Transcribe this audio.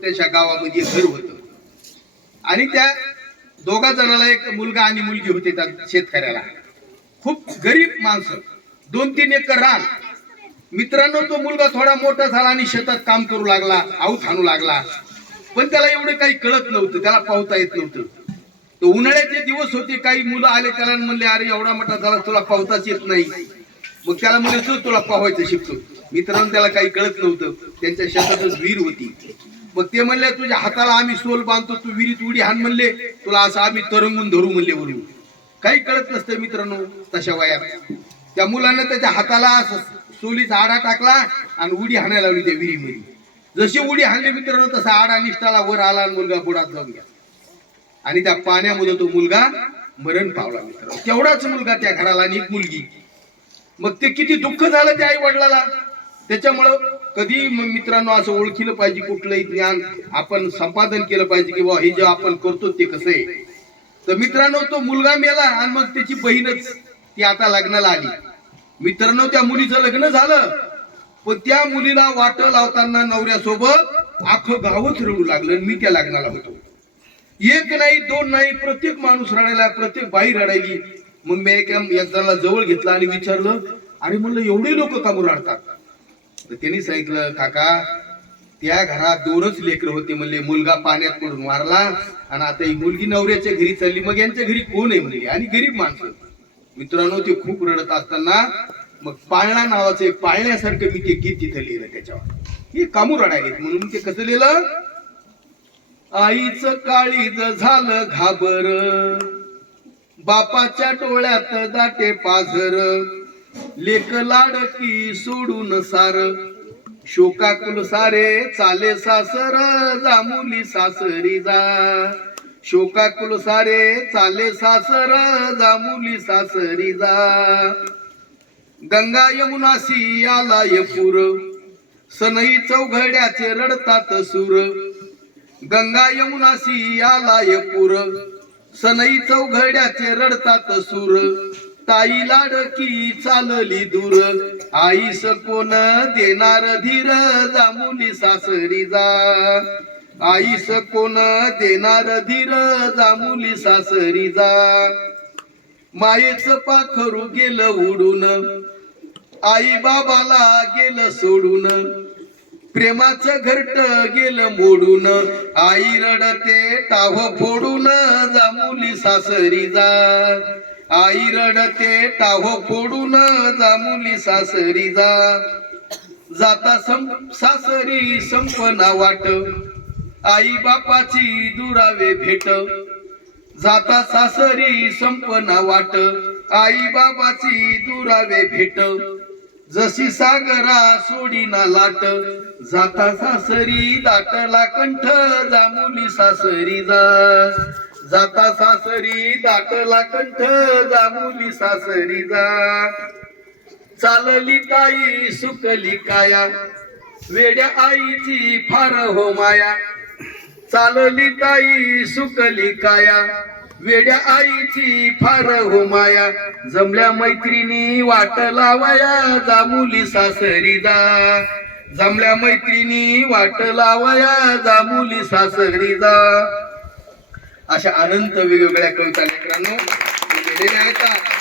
छोट्याशा गावामध्ये घर होतं. आणि त्या दोघा जणाला एक मुलगा आणि मुलगी होते त्या शेतकऱ्याला. खूप गरीब माणसं. दोन तीन एकर रान. मित्रांनो तो मुलगा थोडा मोठा झाला आणि शेतात काम करू लागला आऊत हाणू लागला. पण त्याला एवढं काही कळत नव्हतं त्याला पाहता येत नव्हतं. तर उन्हाळ्याचे दिवस होते काही मुलं आले त्याला म्हणले अरे एवढा मोठा झाला तुला पाहताच येत नाही. मग त्याला म्हणले तुला पाहायचं शिकतो. मित्रांनो त्याला काही कळत नव्हतं. त्यांच्या शेतातच विहीर होती. मग ते म्हणले तुझ्या हाताला आम्ही सोल बांधतो तू विहिरीत उडी हाण म्हणले. तुला असं आम्ही तरंगून धरू म्हणले वरून. काही कळत नसतं मित्रांनो तशा वयात. त्या मुलानं त्याच्या हाताला सोलीचा आडा टाकला आणि उडी हाणायला लावली त्या विहिरीमध्ये. जशी उडी हाणली मित्रांनो तसा आडा निष्ठाला वर आला आणि मुलगा बुडात जाऊन गेला. आणि त्या पाण्यामध्ये तो मुलगा मरण पावला मित्रांनो. तेवढाच मुलगा त्या घराला आणि एक मुलगी. मग ते किती दुःख झालं त्या आई वडिलाला त्याच्यामुळं कधी मित्रांनो असं ओळखीलं पाहिजे कुठलंही ज्ञान आपण संपादन केलं पाहिजे की बुवा हे जे आपण करतो ते कसं आहे? तर मित्रांनो तो मुलगा मेला आणि मग त्याची बहीणच ती आता लग्नाला आली. मित्रांनो त्या मुलीचं लग्न झालं. पण त्या मुलीला वाट लावताना नवऱ्यासोबत आखं गावच रडू लागलं मी त्या लग्नाला होतो. एक नाही दोन नाही प्रत्येक माणूस रडायला प्रत्येक बाई रडायली. मग मी एका एकजणाला जवळ घेतला आणि विचारलं आणि म्हणलं एवढे लोक का म्हणून रडतात? तर त्यांनी सांगितलं काका त्या घरात दोनच लेकर होते म्हणले. मुलगा पाण्यात पडून मारला आणि आता ही मुलगी नवऱ्याच्या घरी चालली. मग यांच्या घरी कोण आहे म्हणले? आणि गरीब माणसं. मित्रांनो ते खूप रडत असताना मग पाळणा नावाचं एक पाळण्यासारखं मी ते गीत तिथं लिहिलं त्याच्यावर. हे कामू रडायलेत म्हणून ते कसं लिहिलं? आईचं काळीज झालं घाबर. बापाच्या डोळ्यात दाटे पाझर. लेख लाडकी सोडून सार. शोकाकुल सारे चाले सासर जामुली सासरी जा. शोकाकुल सारे चाले सासर जामुली सासरी जा. गंगा यमुनासी आला यपूर सनई चौघड्याचे रडतात सूर. गंगा यमुनासी आला पूर सनई चौघड्याचे रडतात सूर. ताई लाडकी चालली दूर. आईस कोण देणार धीर? जामुली सासरी जा. आईस कोण देणार धीर? जामुली सासरी जा. मायेच पाखरू गेलं उडून. आई बाबाला गेलं सोडून. प्रेमाचं घरट गेलं मोडून. आई रडते टाव फोडून. जामुली सासरी जा. आई रडते टाहो फोडून जामुली सासरी जा. जाता सं सासरी संपना वाट. आई बापाची दुरावे भेट. जाता सासरी संपना वाट. आई बाबाची दुरावे भेट. जशी सागरा सोडीना लाट. जाता सासरी दाटला कंठ जामुली सासरी जा. जाता सासरी दाटला कंठ जामुली सासरी जा. चालली ताई सुकली काया. वेड्या आईची फार हो माया. चालली ताई सुकली काया. वेड्या आईची फार हो माया. जमल्या मैत्रिणी वाट लावया जामुली सासरी जा. जमल्या मैत्रिणी वाट लावया जामुली सासरी जा. अशा अनंत वेगवेगळ्या कविता लेकरांनो मी लिहिलेल्या आहेत.